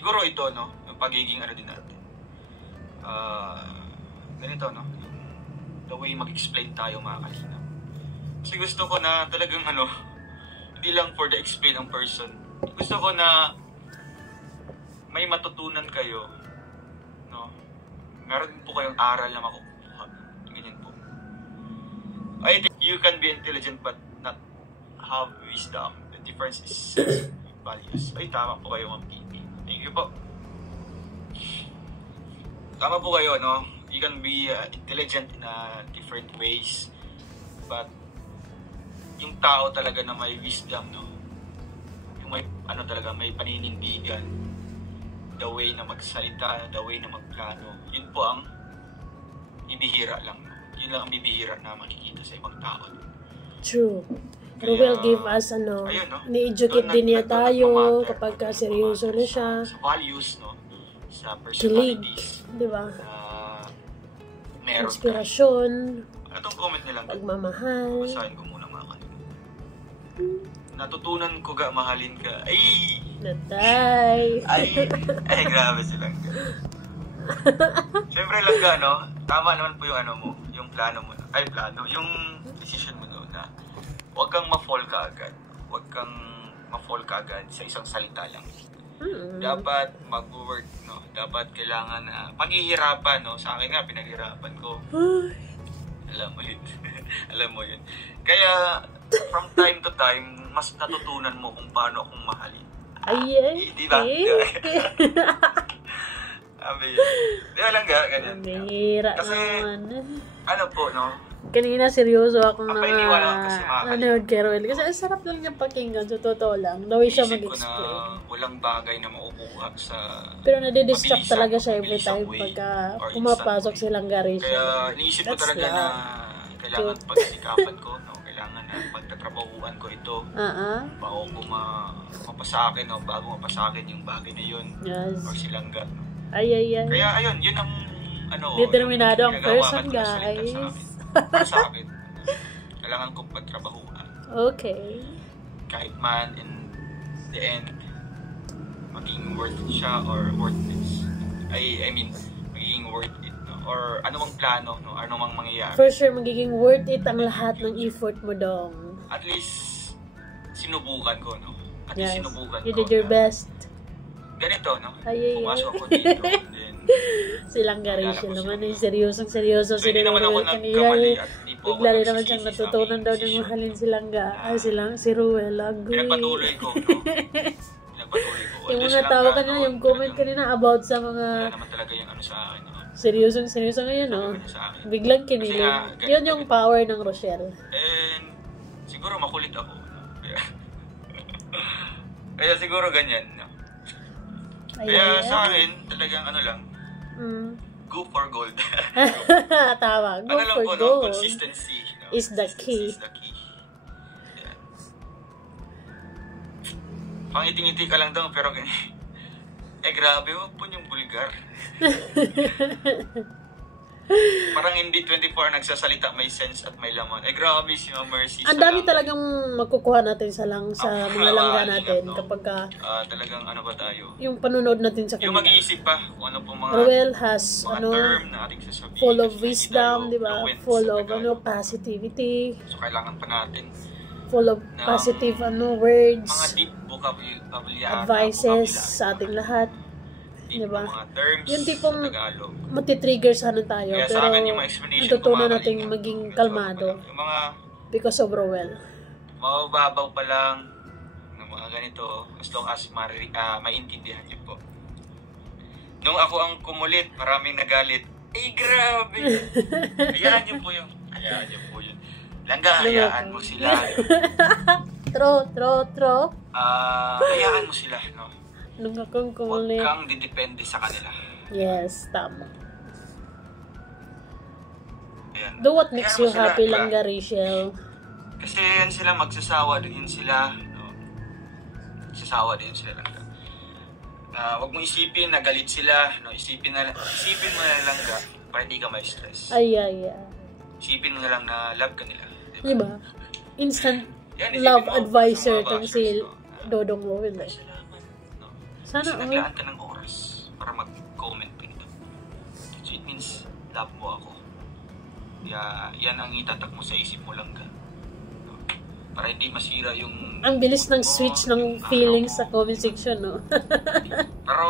siguro ito, no? Yung pagiging ano din natin. Ganito, no? The way mag-explain tayo, mga kalingap. Kasi gusto ko na talagang ano, hindi lang for the explain ang person. Gusto ko na may matutunan kayo, no? Meron po kayong aral na makukuha. Ganyan po. I think you can be intelligent but not have wisdom. The difference is values. Ay, tama po kayo, Ma'am Kitty. Thank you po. Tama po kayo, no? You can be intelligent in different ways. But yung tao talaga na may wisdom, no? Yung may, ano talaga, may paninindigan. The way na magsalita, the way na magplano. Yun po ang ibihira lang, no? Yun lang ang bibihira na makikita sa ibang tao. True. Ruel gave us, ano, ayun, no? Ni-educate din niya tayo kapag seryoso na siya. Sa values, no? Sa personalities. Kilig, di ba? Meron inspirasyon. Itong comment nilang pagmamahal. Basahin ko muna, mga kanina. Natutunan ko ga mahalin ka. Ay! Natay! Ay, grabe silang ka. Siyempre lang ga, no? Tama naman po yung ano mo, yung plano mo. Ay, plano. Yung decision mo no, na huwag kang ma-fall ka agad. Huwag kang ma-fall ka agad sa isang salita lang. Dapat mag-work, no? Dapat kailangan na paghihirapan, no? Sa akin nga, pinaghirapan ko. Alam mo yun. Alam mo yun. Kaya, from time to time, mas natutunan mo kung paano akong mahalin. Ay, di ba? Abi yun. Di ba lang ga? Ganyan. Mahira kasi, naman. Ano po, no? Kanina seryoso ako na nanood kay Ruel. Kasi ang sarap lang niya pakinggan, sa totoo lang. The way siya mag-explain. Ko na walang bagay na makukuha sa... Pero nadidistract talaga siya every time pagka pumapasok silang garage. Kaya iniisip ko talaga na kailangan pagsikapan ko, no? Kailangan na pagtatrabahuan ko ito. Bago ko mapasakin, no? Bago mapasakin yung bagay na yun. Yes. Or silangga. No? Ay. Kaya ayun, yun ang ano... Determinado ang person, guys. Para sa akin, kailangan kong pagtrabahuan. Okay. Kahit man in the end, maging worth it siya or worthless. I mean, magiging worth it, no? Or anumang plano, no? Anumang mangyayari. For sure, magiging worth it ang lahat ng effort mo dong. At least, sinubukan ko, no? At least sinubukan ko. You did your best. Ganito, no? Ay. Pumasok ako dito, and then... Silang garage naman eh. Seryosong so, hindi naman ako nagkamali at hindi po bigla rin naman siyang natutunan daw ng mahalin si Ruel. Pinagpatuloy ko, no? Pinagpatuloy ko. Yung mga tao kanina, yung comment kanina about sa mga... Wala naman talaga yung ano sa akin, no? Seryoso ngayon, no? Biglang kinilig. Yun yung power ng Rochelle. And siguro makulit ako, no? Kaya siguro ganyan, no? Kaya sa akin, talagang ano lang, go for gold. Tama, go ano for po, gold. No? Consistency, no? Is the key. Is the key. Yeah. Pangiti-ngiti ka lang daw, pero grabe, wag po yung bulgar. Parang hindi 24 nagsasalita, may sense at may laman. Grabe si Ma'am Mercy. Ang dami talagang makukuha natin sa mga langga natin, no? Kapag talagang ano ba tayo? Yung panonood natin sa kanila. Yung mag-iisip pa kung ano pong mga Ruel has term na ating sasabihin. Full of wisdom, di ba? Full of positivity. So kailangan pa natin. Full of positive words. Mga deep vocabulary. Advices sa ating lahat. Diba? Yung tipong matitrigger sana tayo, kaya pero natutunan natin maging kalmado because of Ruel. Mababaw pa lang ng mga ganito as long as maintindihan niyo po. Nung ako ang kumulit, maraming nagalit. Grabe! Hayaan niyo po yun. Langga, hayaan mo sila. Tro. Hayaan mo sila, no? Nung akong kumulit. Huwag kang didepende sa kanila. Yes, tama. Ayan. Do what makes you happy lang, Rachel. Kasi yan sila, magsasawa din sila. No? Magsasawa din sila lang. Huwag mong isipin na galit sila. No? Isipin mo na lang para hindi ka may stress. Ay. Isipin mo na lang na love ka nila. Diba? Instant love advisor tong si Dodong Ruel. Sana naglaan ka ng oras. means love mo ako. Kaya yan ang itatak mo sa isip mo lang ka. Para hindi masira yung... Ang bilis ng switch ng feelings sa comment section, no? Pero,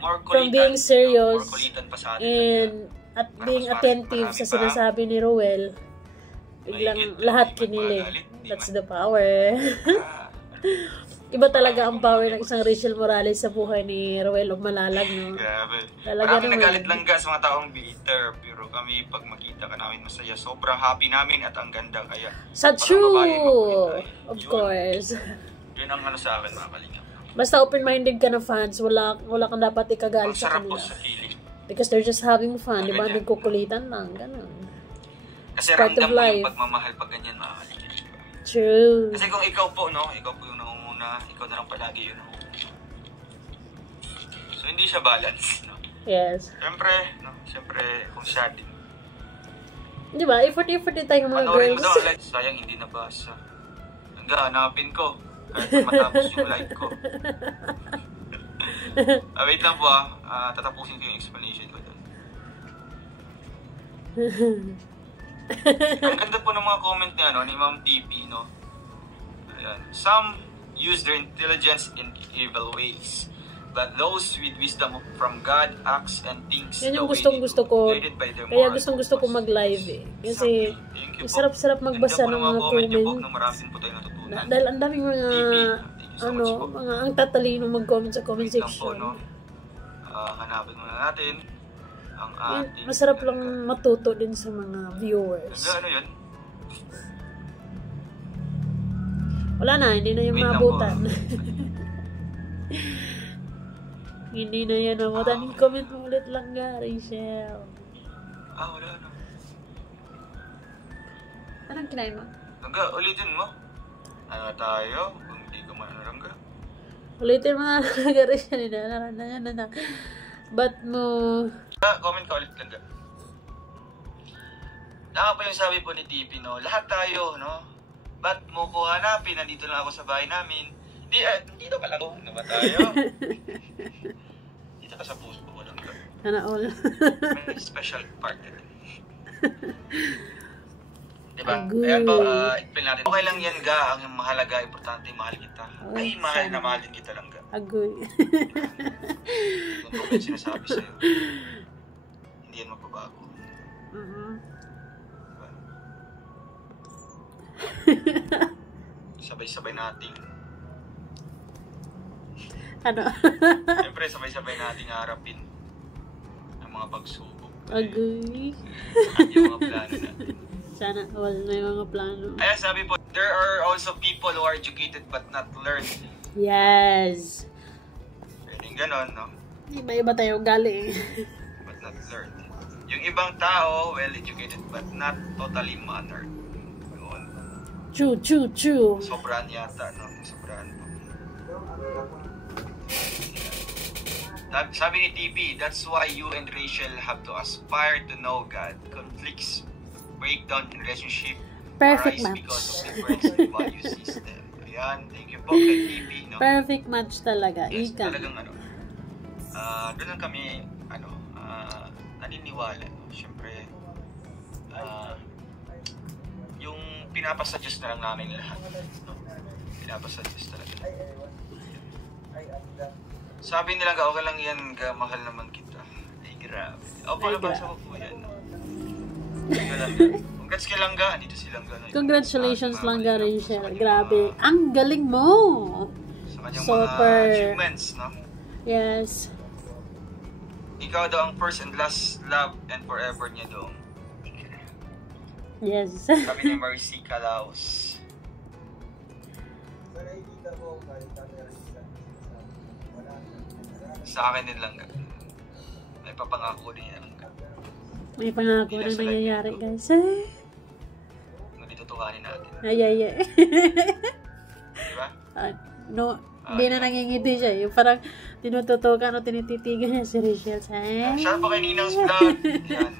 more kulitan. From being serious, more kulitan pa sa atin. And at being attentive sa sinasabi ni Roel, biglang lahat kinilig. That's the power. Iba talaga ang power ng isang Rachel Morales sa buhay ni Roel Malalag, no? Grabe. Talaga Maraming naman. nagalit lang ka sa mga taong bitter. Pero kami, pag makita ka namin masaya, sobrang happy namin at ang ganda. Kaya, Sa true! Of course. Yun ang ano sa akin, mga kalingap. Basta open-minded ka na fans, wala kang dapat ikagalit sa Sarap po kanila. sa feeling. Because they're just having fun, di ba? Ganyan. Nagkukulitan lang, ganun. Kasi Part ramdam of mo life. yung pagmamahal pag ganyan, mga kalingap. True. Kasi kung ikaw po, no? Ikaw po yung nangunguna, ikaw na lang palagi yun. No? So, hindi siya balance, no? Yes. Siyempre, kung siya din. Di ba? Effort din tayong mga Panoorin mo girls. daw, like, sayang hindi nabasa. Hanggang hanapin ko. Kahit matapos yung like ko. Wait lang po tatapusin ko yung explanation ko doon. Ang ganda po ng mga comment ni Ma'am TP, no? Ayan. Some use their intelligence in evil ways. But those with wisdom from God acts and thinks Yan yung the way gustong-gusto ko. guided by their Kaya moral gustong-gusto ko compass. mag-live eh. Kasi Thank you po. sarap-sarap magbasa ng mga comment niyo po, comment. na marami din po tayo natutunan. Dahil ang daming mga Thank you so much po. mga ang tatalino mag-comment sa comment Wait lang po, section. no? Hanapin muna natin ang Yan, ating... masarap lang matuto din sa mga viewers. Ano yun? Wala na, hindi na yung Wait lang maabutan. po. Hindi na yan maabutan. Comment mo ulit lang nga, Rachel. Wala na. Anong kinain mo? Langga, ulitin mo. Ano tayo? Kung hindi ko man Langga. Ulitin mo na talaga, Rachel. Na. Ba't mo... Comment ka ulit, Langga. Naka po yung sabi po ni TP, no? Lahat tayo, no? Ba't mo ko hanapin? Nandito lang ako sa bahay namin. Dito ka lang. Ano ba tayo? Dito ka sa puso ko lang. Sana all. May special part ito. Diba? Agreed. Ayan po, explain natin. Okay lang yan, Ga. Ang mahalaga, importante, mahal kita. Ay, mahal na mahal din kita lang, Ga. Agoy. Kung ano yung sinasabi sa'yo, hindi yan magbabago. Sabay-sabay nating Ano? siyempre, sabay-sabay nating harapin ang mga pagsubok. Agoy. At yung mga plano natin. Sana all may mga plano. Ayan, sabi po, there are also people who are educated but not learned. Yes. Pwedeng ganon, no? Iba-iba tayo galing. But not learned. Yung ibang tao, well-educated but not totally mannered. Yun. True. Sobrang yata, no? Sobrang po. Sabi ni TP, that's why you and Rachel have to aspire to know God. Conflicts, breakdown in relationship, Perfect arise match. because of difference in value system. Ayan, thank you po kay TP, no? Perfect match talaga. Yes, Ika. talagang doon lang kami, naniniwala, no? Siyempre, yung pinapasa Diyos na lang namin lahat, no? Pinapasa Diyos talaga. Sabi nila, okay lang yan, mahal naman kita. Ay, grabe. Palabasa ko po yan, no? Congrats kay Langga, dito si Langga. No? Congratulations Langga, Rachel. Grabe. Ang galing mo. Sa kanyang Super. mga achievements, no? Yes. Ikaw daw ang first and last love and forever niya doon. Yes. Sabi ni Marcy Calaos. Sa akin din Langga. May papangako din yan Langga. May pangako na nangyayari, guys. Hindi tutukanin natin. Ay. Diba? No, hindi na nangingiti siya. Yung parang tinututukan o tinititigan niya si Rachel. Siya pa kay Ninang's vlog. Yan.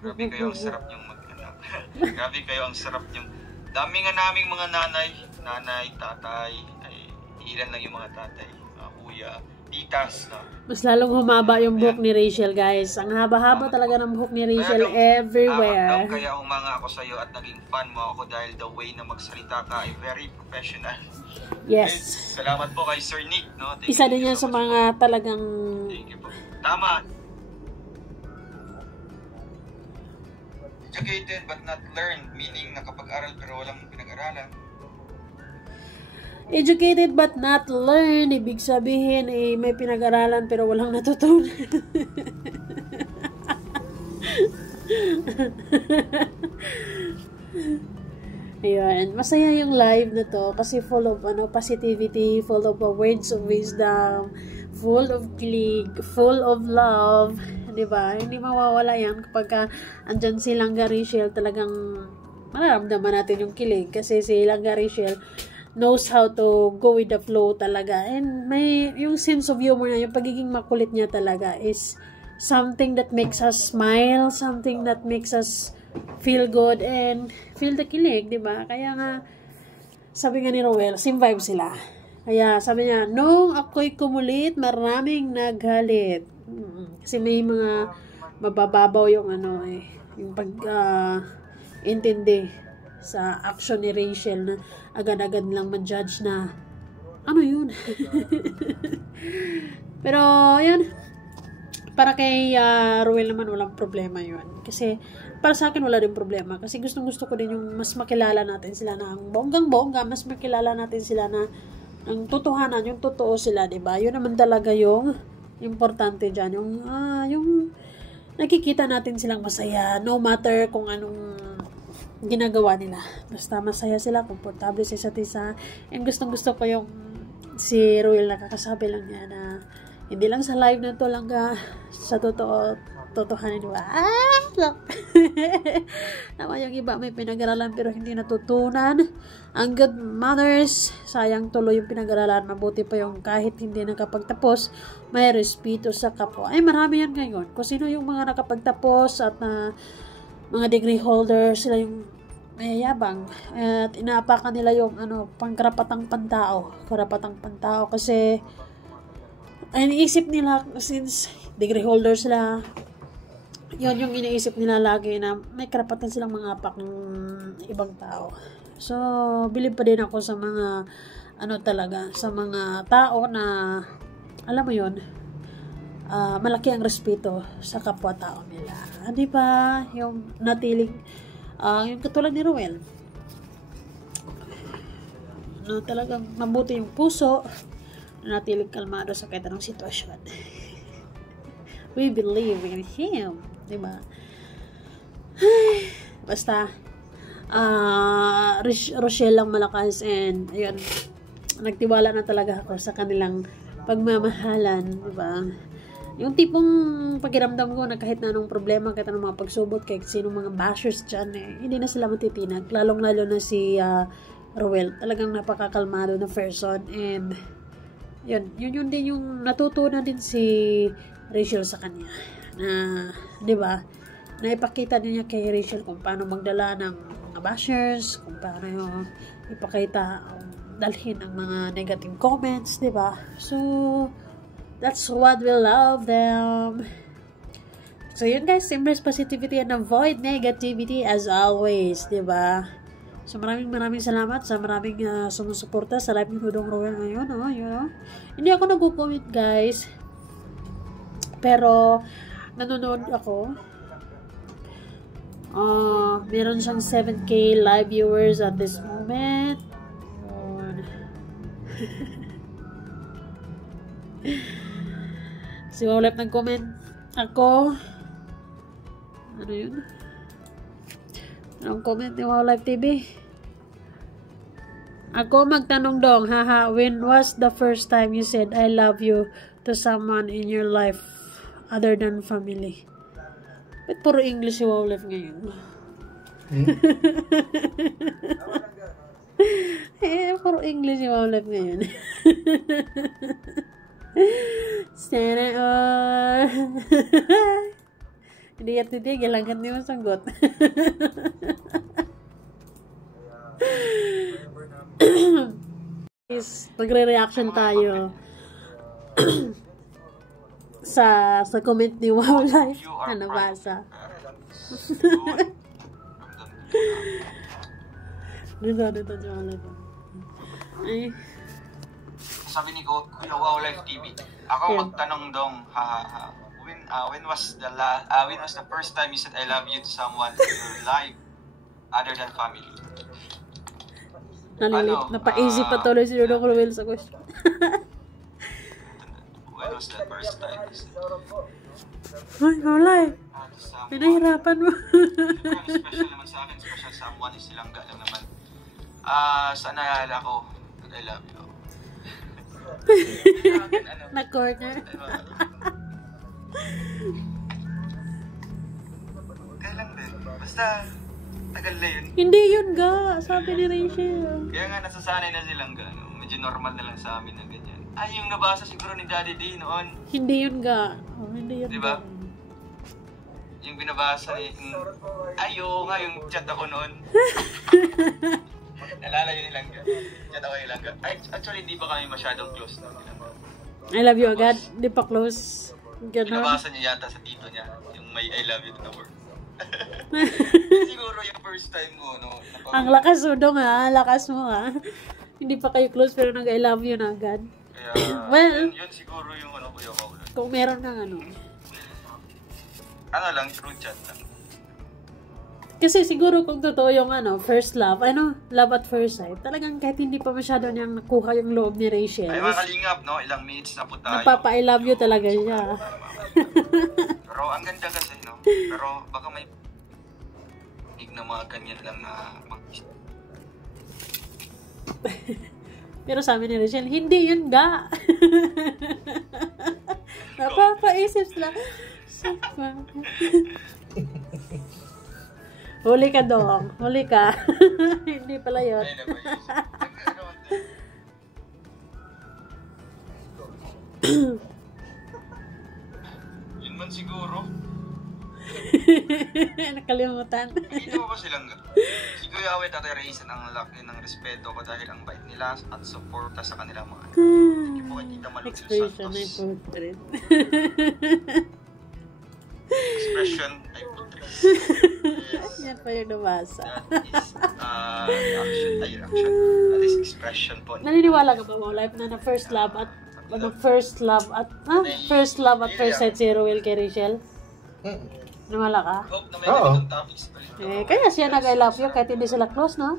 Grabe kayo ang sarap niyong mag-anak. Grabe kayo ang sarap niyong... Dami nga naming mga nanay, tatay. Ay, ilan lang yung mga tatay. kuya, titas, no? Mas lalong humaba yung buhok ni Rachel, guys. Ang haba-haba talaga ng buhok ni Rachel everywhere. Kaya humanga ako sa'yo at naging fan mo ako dahil the way na magsalita ka ay very professional. Yes. Salamat po kay Sir Nick, no? Isa din yan sa mga talagang... Thank you po. Tama. Educated but not learned, meaning nakapag-aral pero walang pinag-aralan. Educated but not learned, ibig sabihin may pinag-aralan pero walang natutunan. Ayun, masaya yung live na to kasi full of positivity, full of words of wisdom, full of kilig, full of love, 'di ba? Hindi mawawala 'yan kapag andyan si Langga Rachel, talagang mararamdaman natin yung kilig kasi si Langga Rachel knows how to go with the flow talaga. And may yung sense of humor niya, yung pagiging makulit niya talaga is something that makes us smile, something that makes us feel good and feel the kilig, di ba? Kaya nga, sabi nga ni Rowell, same vibe sila. Kaya sabi niya, nung ako'y kumulit, maraming naghalit. Kasi may mga mabababaw yung yung intindi sa action ni Rachel na agad-agad lang ma-judge na ano yun. Pero yun, para kay Rowell naman walang problema yun, kasi para sa akin wala din problema, kasi gusto ko din yung mas makilala natin sila na ang bonggang-bongga, mas makilala natin sila na ang totohanan, yung totoo sila, diba? Yun naman talaga yung importante dyan, yung nakikita natin silang masaya no matter kung anong ginagawa nila. Basta masaya sila, komportable sa isa't isa. And gustong-gusto ko yung si Rowell nakakasabi lang niya na hindi lang sa live na to lang sa totohanan, diba? Naman yung iba may pinag-aralan pero hindi natutunan. Ang good manners, sayang tuloy yung pinag-aralan. Mabuti pa yung kahit hindi nakapagtapos, may respeto sa kapwa. Ay, marami yan ngayon. Kung sino yung mga nakapagtapos at mga degree holders, sila yung mayayabang at inaapakan nila yung pangkarapatang pantao, kasi ay iniisip nila since degree holders sila, yun yung iniisip nila lagi na may karapatan silang mangapak ng ibang tao. So believe pa din ako sa mga talaga, sa mga tao na alam mo yun, malaki ang respeto sa kapwa-tao nila. Di ba? Yung natiling, yung katulad ni Rowell. Talagang mabuti yung puso, natiling kalmado sa kahit anong sitwasyon. We believe in him. Di ba? Basta, Rochelle lang malakas, and ayun, nagtiwala na talaga ako sa kanilang pagmamahalan. Di ba? Yung tipong pakiramdam ko na kahit na anong problema, kahit anong mga pagsubot, kahit sinong mga bashers dyan, hindi na sila matitinag. Lalong-lalo na si Rowell. Talagang napakakalmado na person. And yun din yung natutunan din si Rachel sa kanya. Na, di ba? Naipakita din niya kay Rachel kung paano magdala ng mga bashers, kung paano yung ipakita, dalhin ang mga negative comments, di ba? So, that's what we love them. So yun guys, embrace positivity and avoid negativity as always, diba? So maraming salamat sa maraming sumusuporta sa live ni Dudong Rowell ngayon, Hindi ako nag-comment guys, pero nanonood ako. Meron siyang 7K live viewers at this moment. Si Wawlep nag-comment ako. Ano yun? Anong comment ni Wawlep TV? Ako magtanong dong, haha, when was the first time you said I love you to someone in your life other than family? Ba't puro English si Wawlep ngayon? Puro English si Wawlep ngayon. Sana all. Hindi yan titigil hanggang di masagot. Nagre-reaction tayo. sa comment ni Wow Life na nabasa. Dito ay sabi ni Kuya Wow Life TV, ako magtanong dong, when was the first time you said I love you to someone in your life other than family? Napa-easy pa tuloy si Dodong Ruel sa question. When was the first time you said ay, Wow Life, pinahirapan mo. Special naman sa akin, special someone is Silangga lang naman. Saan naalala ko I love you? Na-corner. Kailan din? Basta, tagal na yun. Hindi yun ga, sabi ni Rachel. Kaya nga nasasanay na silang gano. Medyo normal na lang sa amin na ganyan. Ay, yung nabasa siguro ni Daddy D noon. Hindi yun ga. Oh, hindi yun. Diba? Yung binabasa ni... Ayo nga, yung chat ako noon. Nalala yun nilang ga. Chat ako nilang ga. Actually, hindi ba kami masyadong close na nilang ga? I love you agad. Di pa close. Ganon. Binabasa niya yata sa tito niya. Yung may I love you to the world. Siguro yung first time ko, no? Ang lakas mo dong ha. Lakas mo ha. Hindi pa kayo close pero nag-I love you na agad. Kaya, well, yun siguro yung ano ko yung kaulan. Kung meron kang ano. Ano lang, true chat lang. Kasi siguro kung totoo yung ano, first love, love at first sight, talagang kahit hindi pa masyado niyang nakuha yung loob ni Rachel. Ay mga kalingap, no? Ilang minutes na po tayo. Napapa-I love you talaga siya. Pero ang ganda kasi, no? Pero baka may na mga ganyan lang na pero sabi ni Rachel, hindi yun ga. Napapaisip sila. Huli ka dong. Huli ka. Hindi pala yun. Yun man siguro. Nakalimutan. Hindi mo ba silang si Kuya Awet at Raisin ang laki ng respeto ko dahil ang bait nila at suporta sa kanilang mga hindi po kita malulog sa expression ay portrait. Expression ay portrait. Yan pa yung nabasa. That is reaction. That is expression po. Naniniwala ka ba mo life na first love at first love at first sight si Ruel kay Rachel? Nawala ka? Oo. Kaya siya nag-I love you kahit hindi sila close, no?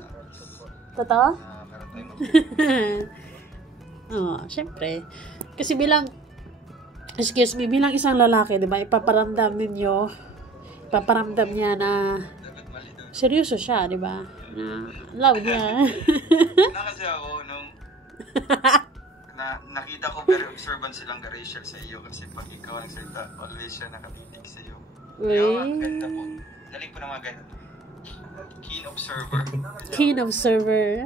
Totoo? Syempre. Kasi bilang isang lalaki, di ba? Ipaparamdam niya na seryoso siya, di ba? Na love niya. Kasi ako, nung nakita ko very observant silang Rachel sa iyo kasi pag ikaw ang salita, always siya nakatitig sa iyo. Ang ganda po. Galing po na mga ganito. Keen observer. Keen observer.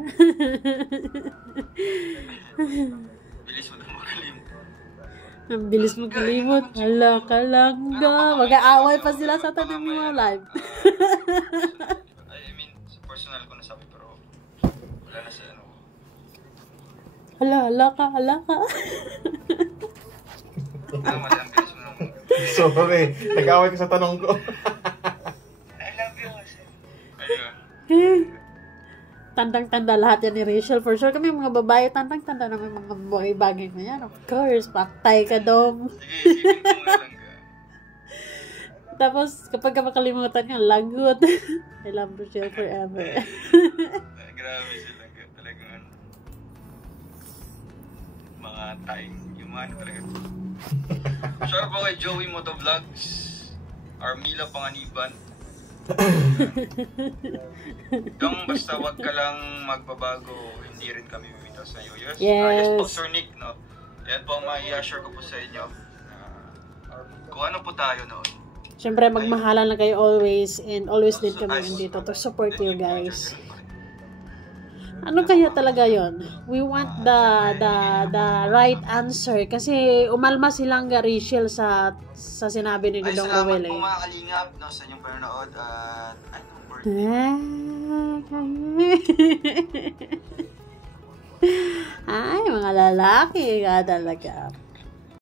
Bilis mo na makalimot. Ang bilis mo kalimot. Hala ka lang ga. Mag-aaway pa sila sa tanong ni mga live. I mean, sa personal ko nasabi pero wala na sa ano. Hala ka. Ang bilis mo na. Sorry, nag-away ka sa tanong ko. I love you kasi. Ayun. Tandang-tanda lahat yan ni Rachel. For sure kami mga babae, tandang-tanda naman mga bagay na yan. Of course, paktay ka dong. Sige, isipin ko nga lang ka. Tapos, kapag ka makalimutan ka, lagot. I love Rachel forever. Grabe sila ka. Talagang ano. Mga time. Yung mga ano talaga. Sure po kay Joey Motovlogs. Armila Panganiban. Kung basta wag ka lang magbabago, hindi rin kami bumitaw sa iyo. Yes. Yes po, Sir Nick, no? Yan po ang ma-i-assure ko po sa inyo. Kung ano po tayo noon. Siyempre, magmahalan lang kayo always and always din kami dito to support you guys. Ano kaya talaga yon? We want the right answer kasi umalma silang Rachel sa sinabi ni Dodong Ruel. Ay, salamat po mga kalingap no, sa inyong panonood at anong birthday? Ay, mga lalaki ka talaga.